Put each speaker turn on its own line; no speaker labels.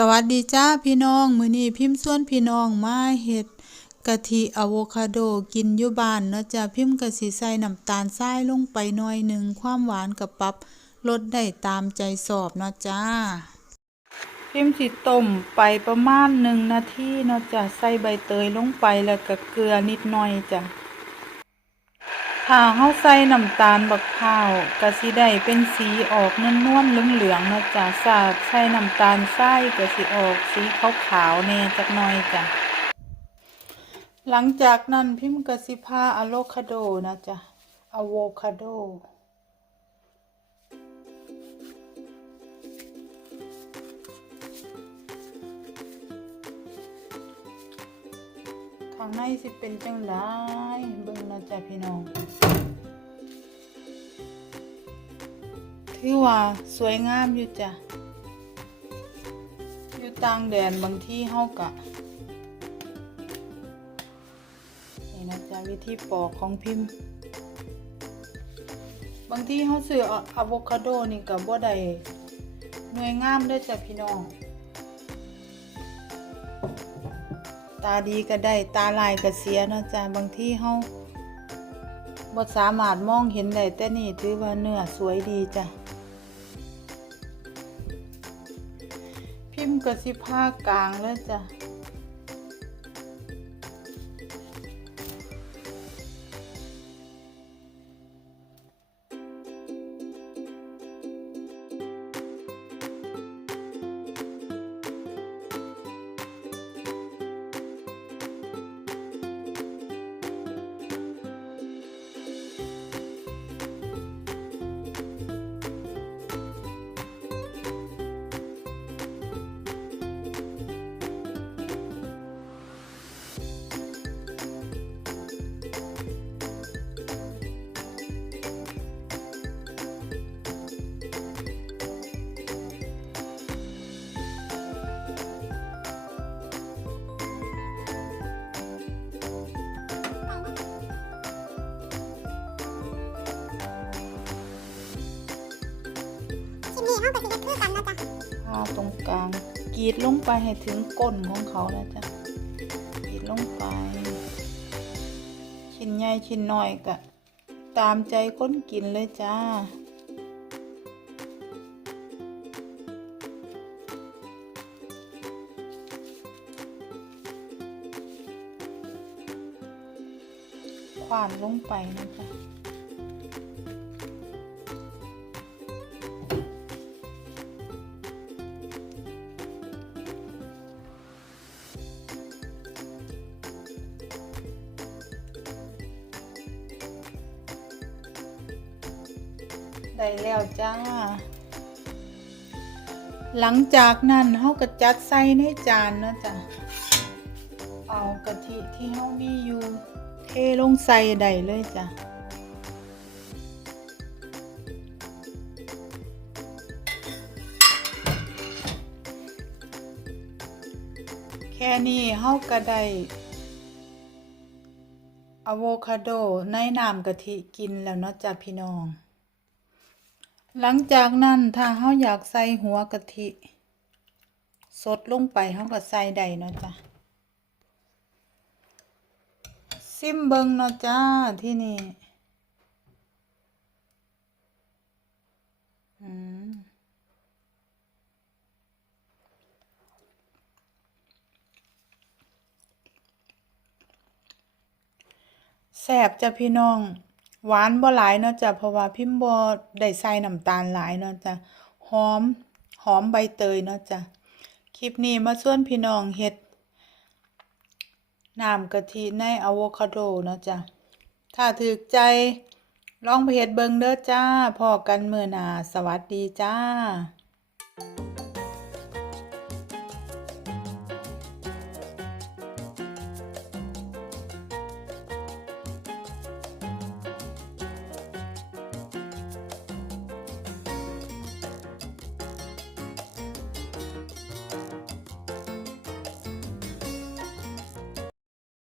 สวัสดีจ้าพี่น้อง มื้อนี้พิมพ์ส่วนพี่น้องมาเฮ็ดกะทิอะโวคาโดกินอยู่บ้านเนาะจ้ะพิมพ์ก็สิใส่น้ำตาลทรายลงไปหน่อยหนึ่งความหวานก็ปรับลดได้ตามใจชอบเนาะจ้า พิมพ์สิต้มไปประมาณหนึ่งนาทีเนาะจ้ะใส่ใบเตยลงไปแล้วก็เกลือนิดหน่อยจ้ะ ถ้าเฮาใส่น้ำตาลบักพร้าวก็สิได้เป็นสีออกนวลๆเหลืองๆนะจ๊ะสาดใส่น้ำตาลใส่ก็สิออกสีขาวๆแน่จักหน่อยจ้ะหลังจากนั้นพิมพ์ก็สิพาอะโวคาโดนะจ๊ะอะโวคาโดางในสิเป็นจังไดเบิ่งนะจ๊ะพี่น้องถือว่าสวยงามอยู่จ้ะ อยู่ต่างแดนบางที่เฮากะนี่นะจ๊ะวิธีปอกของพิมพ์ บางที่เฮาซื้ออะโวคาโดนี่ก็บ่ได้หน่วยงามเด้อจ้ะพี่น้อง ตาดีก็ได้ตาลายก็เสียเนาะจ้ะบางที่เฮาบ่สามารถมองเห็นได้แต่นี่ถือว่าเนื้อสวยดีจ้ะพิมพ์ก็สิผ้ากลางแล้วจ้ะ
เขาก็สิเฮ็ดคือกันนะจ๊ะ
ผ้าตรงกลางกรีดลงไปให้ถึงก้นของเขานะจ๊ะกรีดลงไป ชิ้นใหญ่ชิ้นน้อยก็ตามใจคนกินเลยจ้าขวานลงไปนะจ๊ะ ได้แล้วจ้า หลังจากนั้นเฮาก็จัดใส่ในจานนะจ้ะเอากะทิที่เฮามีอยู่เทลงใส่ได้เลยจ้ะแค่นี้เฮาก็ได้อะโวคาโดในน้ำกะทิกินแล้วเนาะจ้ะพี่น้อง หลังจากนั้นถ้าเฮาอยากใส่หัวกะทิ สดลงไปเฮาก็ใส่ได้เนาะจ้ะซิมเบิงเนาะจ้าที่นี่แซ่บจ้ะพี่น้อง หวานบ่หลายเนาะจ้ะเพราะว่าพิมพ์บ่ได้ใส่น้ำตาลหลายเนาะจ้ะหอมหอมใบเตยเนาะจ้ะคลิปนี้มาชวนพี่น้องเฮ็ดน้ำกะทิในอะโวคาโดเนาะจ้ะถ้าถูกใจลองไปเฮ็ดเบิ่งเด้อจ้าพอกันมื้อหน้าสวัสดีจ้า